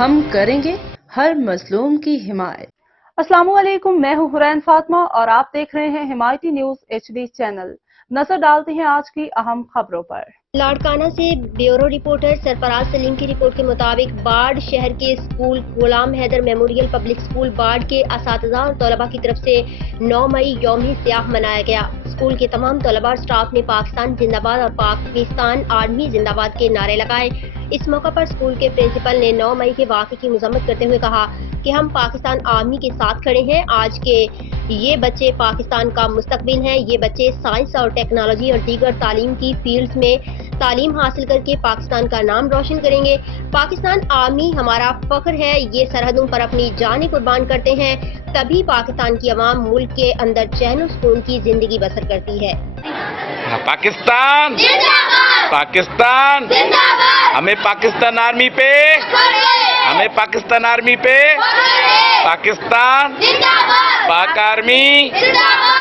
ہم کریں گے ہر مظلوم کی حمایت۔ السلام علیکم، میں ہوں حرین فاطمہ اور آپ دیکھ رہے ہیں حمایتی نیوز HD چینل۔ نظر ڈالتے ہیں آج کی اہم خبروں پر۔ لاڑکانہ سے بیورو رپورٹر سرفراز سلیم کی رپورٹ کے مطابق باڑ شہر کے school Ghulam Haider memorial public school باڑ کے اساتذہ اور طلباء کی طرف سے 9 مئی یوم سیاہ منایا گیا۔ اسکول کے تمام طلباء اور اسٹاف نے پاکستان زندہ باد اور پاکستان آرمی زندہ باد کے نعرے لگائے۔ اس موقع پر اسکول کے پرنسپل نے 9 مئی کے واقعے کی مذمت کرتے ہوئے کہا کہ ہم پاکستان آرمی کے ساتھ کھڑے ہیں۔ آج کے یہ بچے پاکستان کا مستقبل ہیں۔ یہ بچے سائنس اور ٹیکنالوجی اور دیگر تعلیم کی فیلڈز میں تعلیم حاصل کر کے پاکستان کا نام روشن کریں گے۔ پاکستان آرمی ہمارا فخر ہے۔ یہ سرحدوں پر اپنی جانیں قربان کرتے ہیں، تبھی پاکستان کی عوام ملک کے اندر چین و سکون کی زندگی بسر کرتی ہے۔ پاکستان زندہ باد، پاکستان زندہ باد، ہمیں پاکستان آرمی پہ، ہمیں پاکستان آرمی پہ، پاکستان زندہ باد، پاک آرمی زندہ باد۔